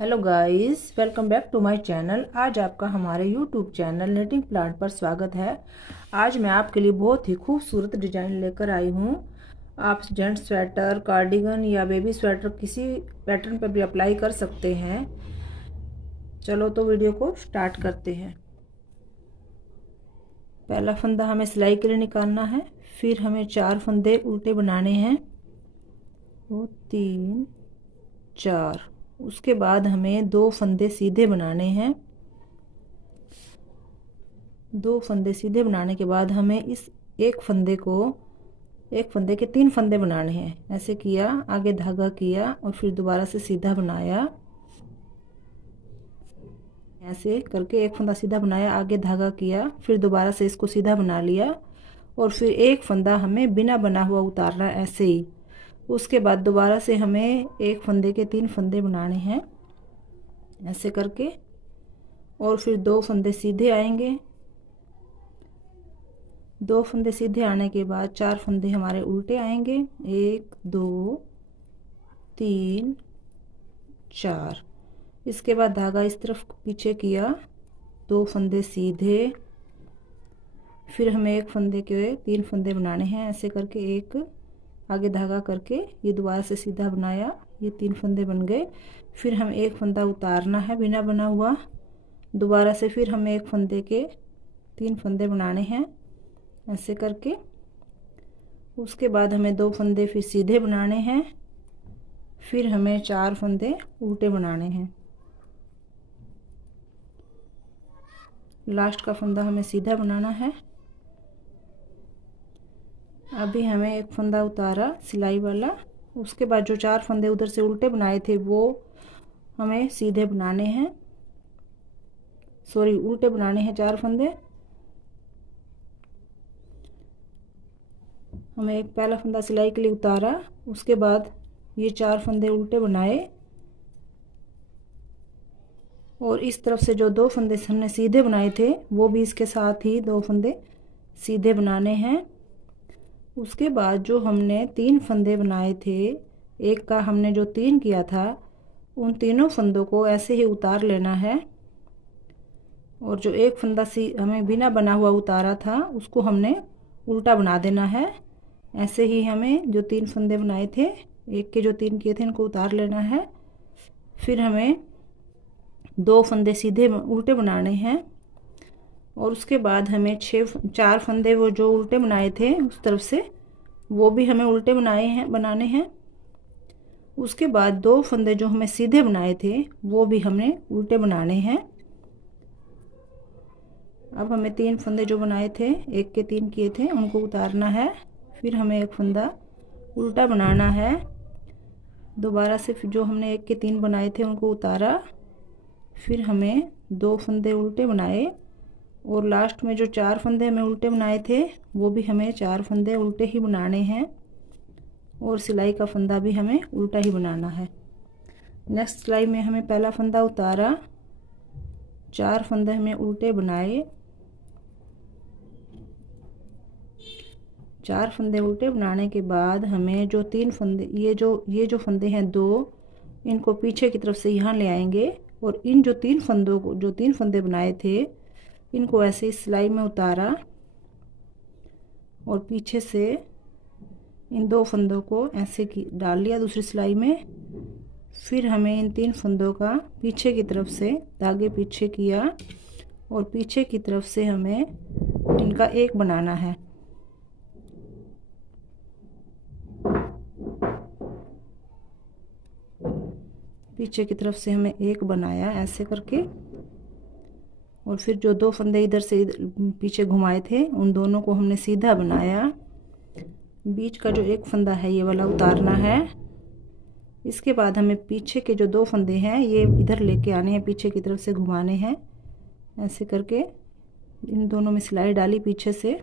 Hello guys, welcome back to my channel. आज आपका हमारे यूट्यूब चैनल निटिंग प्लांट पर स्वागत है। आज मैं आपके लिए बहुत ही खूबसूरत डिजाइन लेकर आई हूँ। आप जेंट्स स्वेटर, कार्डिगन या बेबी स्वेटर किसी पैटर्न पर भी अप्लाई कर सकते हैं। चलो तो वीडियो को स्टार्ट करते हैं। पहला फंदा हमें सिलाई के लिए निकालना है। फिर हमें 4 फंदे उल्टे बनाने हैं। 2 3 4। उसके बाद हमें 2 फंदे सीधे बनाने हैं। 2 फंदे सीधे बनाने के बाद हमें इस एक फंदे के 3 फंदे बनाने हैं। ऐसे किया, आगे धागा किया और फिर दोबारा से सीधा बनाया। ऐसे करके एक फंदा सीधा बनाया, आगे धागा किया, फिर दोबारा से इसको सीधा बना लिया और फिर एक फंदा हमें बिना बना हुआ उतारना है ऐसे ही। उसके बाद दोबारा से हमें एक फंदे के 3 फंदे बनाने हैं ऐसे करके, और फिर 2 फंदे सीधे आएंगे। 2 फंदे सीधे आने के बाद 4 फंदे हमारे उल्टे आएंगे। 1 2 3 4। इसके बाद धागा इस तरफ पीछे किया, 2 फंदे सीधे, फिर हमें एक फंदे के 3 फंदे बनाने हैं ऐसे करके। एक आगे धागा करके ये दोबारा से सीधा बनाया, ये 3 फंदे बन गए। फिर हम एक फंदा उतारना है बिना बना हुआ। दोबारा से फिर हमें एक फंदे के 3 फंदे बनाने हैं ऐसे करके। उसके बाद हमें 2 फंदे फिर सीधे बनाने हैं। फिर हमें 4 फंदे उल्टे बनाने हैं। लास्ट का फंदा हमें सीधा बनाना है। अभी हमें एक फंदा उतारा सिलाई वाला। उसके बाद जो 4 फंदे उधर से उल्टे बनाए थे वो हमें सीधे बनाने हैं, सॉरी उल्टे बनाने हैं 4 फंदे। हमें एक पहला फंदा सिलाई के लिए उतारा, उसके बाद ये 4 फंदे उल्टे बनाए और इस तरफ से जो 2 फंदे हमने सीधे बनाए थे वो भी इसके साथ ही 2 फंदे सीधे बनाने हैं। उसके बाद जो हमने 3 फंदे बनाए थे, एक का हमने जो 3 किया था, उन तीनों फंदों को ऐसे ही उतार लेना है। और जो एक फंदा हमें बिना बना हुआ उतारा था उसको हमने उल्टा बना देना है। ऐसे ही हमें जो 3 फंदे बनाए थे, एक के जो 3 किए थे, इनको उतार लेना है। फिर हमें 2 फंदे सीधे उल्टे बनाने हैं और उसके बाद हमें 4 फंदे वो जो उल्टे बनाए थे उस तरफ से वो भी हमें उल्टे बनाने हैं। उसके बाद 2 फंदे जो हमें सीधे बनाए थे वो भी हमें उल्टे बनाने हैं। अब हमें 3 फंदे जो बनाए थे, एक के 3 किए थे, उनको उतारना है। फिर हमें एक फंदा उल्टा बनाना है। दोबारा से जो हमने एक के 3 बनाए थे उनको उतारा। फिर हमें 2 फंदे उल्टे बनाए और लास्ट में जो 4 फंदे हमें उल्टे बनाए थे वो भी हमें 4 फंदे उल्टे ही बनाने हैं और सिलाई का फंदा भी हमें उल्टा ही बनाना है। नेक्स्ट सिलाई में हमें पहला फंदा उतारा, 4 फंदे हमें उल्टे बनाए। 4 फंदे उल्टे बनाने के बाद हमें जो 3 फंदे, ये जो फंदे हैं 2, इनको पीछे की तरफ से यहाँ ले आएंगे और इन जो 3 फंदों को, जो 3 फंदे बनाए थे, इनको ऐसे इस सिलाई में उतारा और पीछे से इन 2 फंदों को ऐसे डाल लिया दूसरी सिलाई में। फिर हमें इन 3 फंदों का पीछे की तरफ से धागे पीछे किया और पीछे की तरफ से हमें इनका एक बनाना है। पीछे की तरफ से हमें एक बनाया ऐसे करके और फिर जो 2 फंदे इधर से पीछे घुमाए थे उन दोनों को हमने सीधा बनाया। बीच का जो एक फंदा है ये वाला उतारना है। इसके बाद हमें पीछे के जो 2 फंदे हैं ये इधर लेके आने हैं, पीछे की तरफ से घुमाने हैं ऐसे करके। इन दोनों में सिलाई डाली पीछे से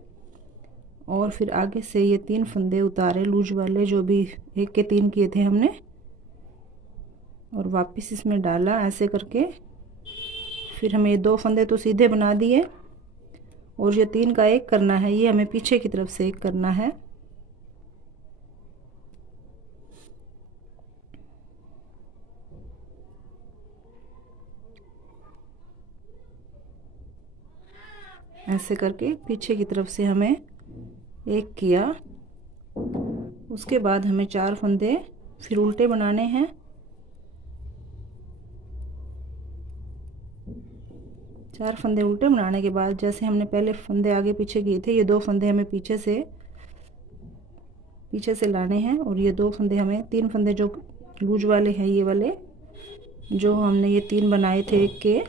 और फिर आगे से ये 3 फंदे उतारे लूज वाले, जो भी एक के 3 किए थे हमने, और वापस इसमें डाला ऐसे करके। फिर हमें ये 2 फंदे तो सीधे बना दिए और ये 3 का एक करना है, ये हमें पीछे की तरफ से एक करना है। ऐसे करके पीछे की तरफ से हमें एक किया। उसके बाद हमें 4 फंदे फिर उल्टे बनाने हैं। 4 फंदे उल्टे बनाने के बाद जैसे हमने पहले फंदे आगे पीछे किए थे, ये 2 फंदे हमें पीछे से लाने हैं और ये 2 फंदे हमें 3 फंदे जो लूज वाले हैं, ये वाले जो हमने ये 3 बनाए थे एक के,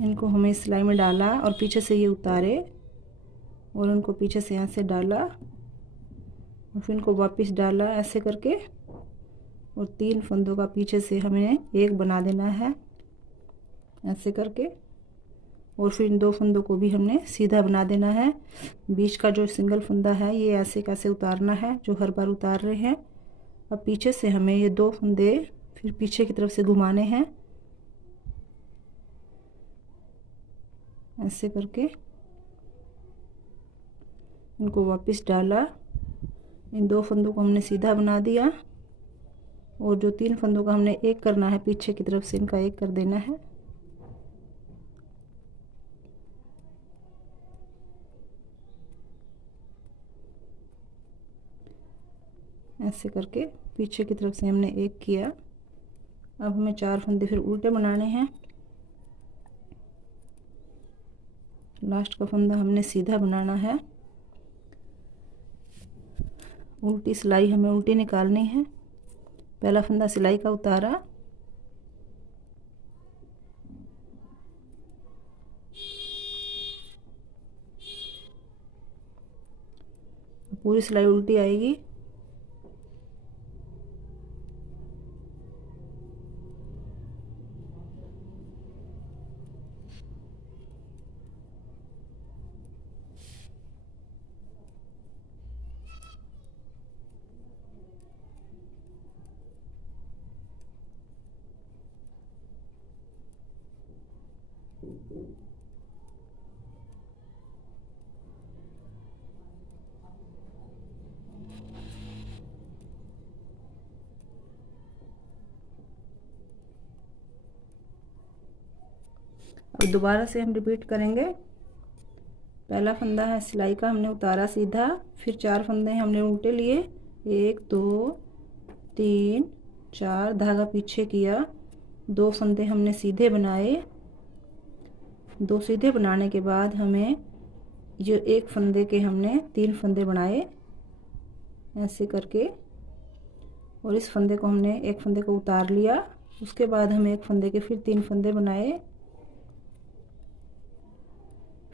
इनको हमें सिलाई में डाला और पीछे से ये उतारे और उनको पीछे से यहाँ से डाला और फिर इनको वापस डाला ऐसे करके, और 3 फंदों का पीछे से हमें एक बना देना है ऐसे करके, और फिर इन 2 फंदों को भी हमने सीधा बना देना है। बीच का जो सिंगल फंदा है ये ऐसे कैसे उतारना है जो हर बार उतार रहे हैं। अब पीछे से हमें ये 2 फंदे फिर पीछे की तरफ से घुमाने हैं ऐसे करके, इनको वापस डाला, इन 2 फंदों को हमने सीधा बना दिया और जो 3 फंदों का हमने एक करना है पीछे की तरफ से, इनका एक कर देना है ऐसे करके। पीछे की तरफ से हमने एक किया। अब हमें 4 फंदे फिर उल्टे बनाने हैं। लास्ट का फंदा हमने सीधा बनाना है। उल्टी सिलाई हमें उल्टी निकालनी है। पहला फंदा सिलाई का उतारा, पूरी सिलाई उल्टी आएगी। अब दोबारा से हम रिपीट करेंगे। पहला फंदा है सिलाई का, हमने उतारा सीधा, फिर 4 फंदे हमने उल्टे लिए, 1 2 3 4, धागा पीछे किया, 2 फंदे हमने सीधे बनाए। 2 सीधे बनाने के बाद हमें जो एक फंदे के हमने 3 फंदे बनाए ऐसे करके, और इस फंदे को हमने एक फंदे को उतार लिया। उसके बाद हमें एक फंदे के फिर 3 फंदे बनाए,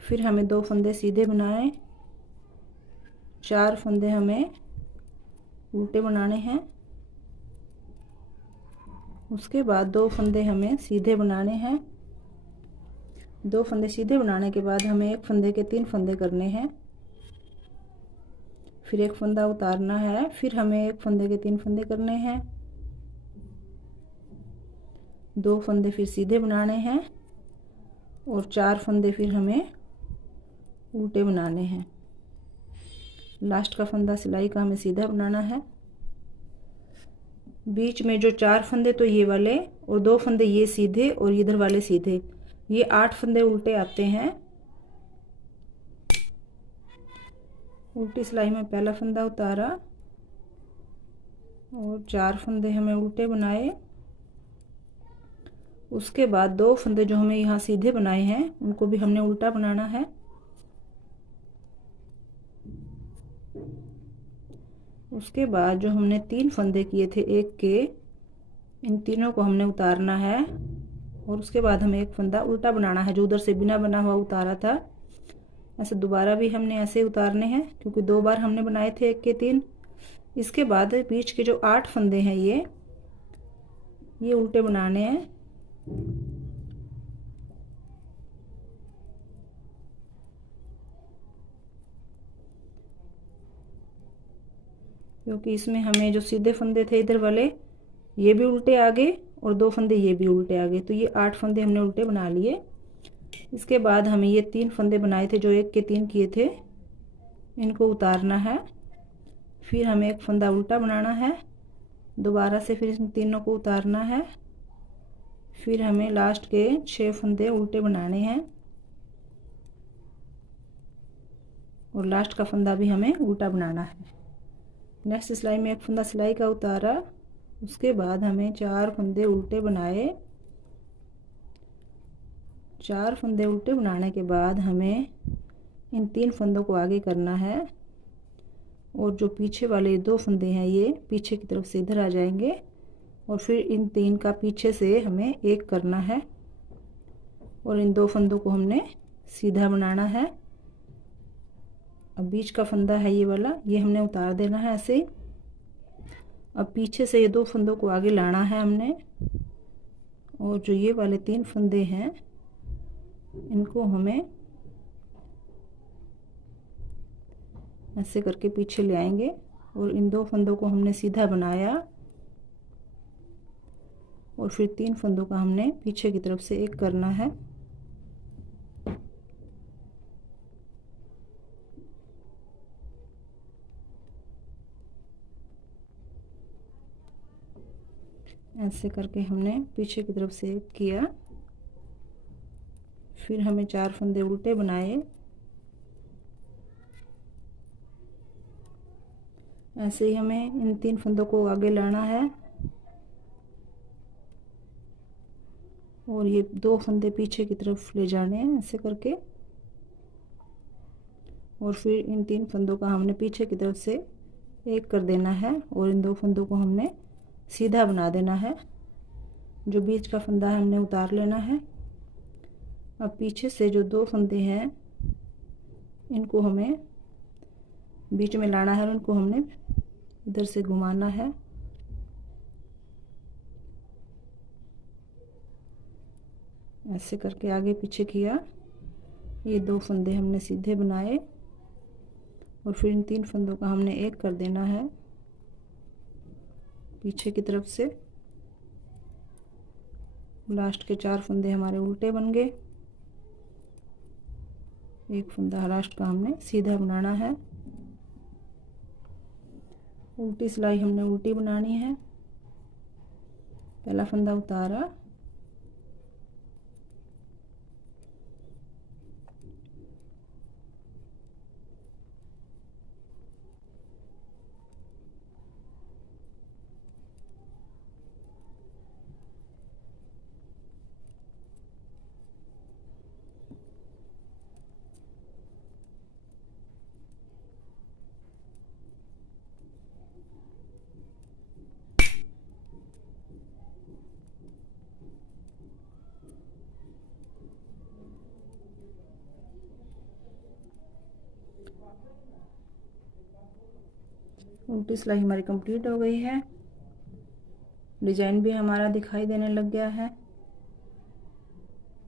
फिर हमें 2 फंदे सीधे बनाए, 4 फंदे हमें उल्टे बनाने हैं। उसके बाद 2 फंदे हमें सीधे बनाने हैं। 2 फंदे सीधे बनाने के बाद हमें एक फंदे के 3 फंदे करने हैं, फिर एक फंदा उतारना है, फिर हमें एक फंदे के 3 फंदे करने हैं, 2 फंदे फिर सीधे बनाने हैं और 4 फंदे फिर हमें उल्टे बनाने हैं। लास्ट का फंदा सिलाई का हमें सीधा बनाना है। बीच में जो 4 फंदे तो ये वाले और 2 फंदे ये सीधे और इधर वाले सीधे, ये 8 फंदे उल्टे आते हैं। उल्टी सिलाई में पहला फंदा उतारा और 4 फंदे हमें उल्टे बनाए। उसके बाद 2 फंदे जो हमें यहाँ सीधे बनाए हैं उनको भी हमने उल्टा बनाना है। उसके बाद जो हमने 3 फंदे किए थे एक के, इन तीनों को हमने उतारना है और उसके बाद हमें एक फंदा उल्टा बनाना है जो उधर से बिना बना हुआ उतारा था। ऐसे दोबारा भी हमने ऐसे उतारने हैं क्योंकि 2 बार हमने बनाए थे एक के 3। इसके बाद बीच के जो 8 फंदे हैं ये उल्टे बनाने हैं। क्योंकि इसमें हमें जो सीधे फंदे थे इधर वाले ये भी उल्टे आ गए और 2 फंदे ये भी उल्टे आ गए, तो ये 8 फंदे हमने उल्टे बना लिए। इसके बाद हमें ये 3 फंदे बनाए थे जो एक के 3 किए थे, इनको उतारना है, फिर हमें एक फंदा उल्टा बनाना है, दोबारा से फिर इन तीनों को उतारना है फिर हमें लास्ट के 6 फंदे उल्टे बनाने हैं और लास्ट का फंदा भी हमें उल्टा बनाना है। नेक्स्ट सिलाई में एक फंदा सिलाई का उतारा, उसके बाद हमें 4 फंदे उल्टे बनाए। 4 फंदे उल्टे बनाने के बाद हमें इन 3 फंदों को आगे करना है और जो पीछे वाले 2 फंदे हैं ये पीछे की तरफ से इधर आ जाएंगे और फिर इन 3 का पीछे से हमें एक करना है और इन 2 फंदों को हमने सीधा बनाना है। अब बीच का फंदा है ये वाला, ये हमने उतार देना है ऐसे ही। अब पीछे से ये 2 फंदों को आगे लाना है हमने और जो ये वाले 3 फंदे हैं इनको हमें ऐसे करके पीछे ले आएंगे और इन 2 फंदों को हमने सीधा बनाया और फिर 3 फंदों का हमने पीछे की तरफ से एक करना है। ऐसे करके हमने पीछे की तरफ से एक किया। फिर हमें 4 फंदे उल्टे बनाए। ऐसे ही हमें इन 3 फंदों को आगे लाना है और ये 2 फंदे पीछे की तरफ ले जाने हैं ऐसे करके और फिर इन 3 फंदों का हमने पीछे की तरफ से एक कर देना है और इन 2 फंदों को हमने सीधा बना देना है। जो बीच का फंदा है हमने उतार लेना है। अब पीछे से जो 2 फंदे हैं इनको हमें बीच में लाना है और इनको हमने इधर से घुमाना है। ऐसे करके आगे पीछे किया। ये 2 फंदे हमने सीधे बनाए और फिर इन 3 फंदों का हमने एक कर देना है पीछे की तरफ से। लास्ट के 4 फंदे हमारे उल्टे बन गए। एक फंदा लास्ट का हमने सीधा बनाना है। उल्टी सिलाई हमने उल्टी बनानी है। पहला फंदा उतारा, उल्टी सिलाई हमारी कंप्लीट हो गई है। डिजाइन भी हमारा दिखाई देने लग गया है।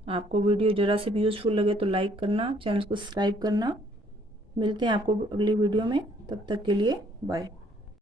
आपको वीडियो ज़रा से भी यूज़फुल लगे तो लाइक करना, चैनल को सब्सक्राइब करना। मिलते हैं आपको अगली वीडियो में, तब तक के लिए बाय।